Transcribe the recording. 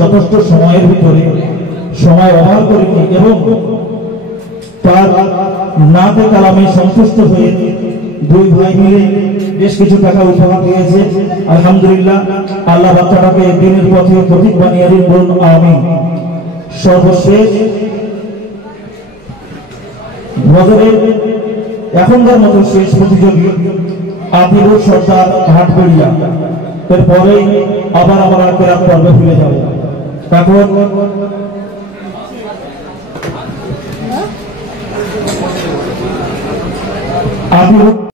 যথেষ্ট সময়ের ভিতরে সময় অভাব করেনি এবং তার নাতে কালামে সন্তুষ্ট হয়ে দুই ভাই মিলে বেশ কিছু টাকা উপহার দিয়েছে। আলহামদুলিল্লাহ, আল্লাহ বাচ্চাটাকে দিনের পথে প্রতীক বানিয়ে দিন, বলুন আমিন। সর্বশেষ বদরের এখনকার মতো শেষ প্রতিযোগী আতিকুর সর্দার হাটবেড়িয়া। এরপরে আবার আমরা ক্রীড়া পর্বে ফিরে যাব। এখন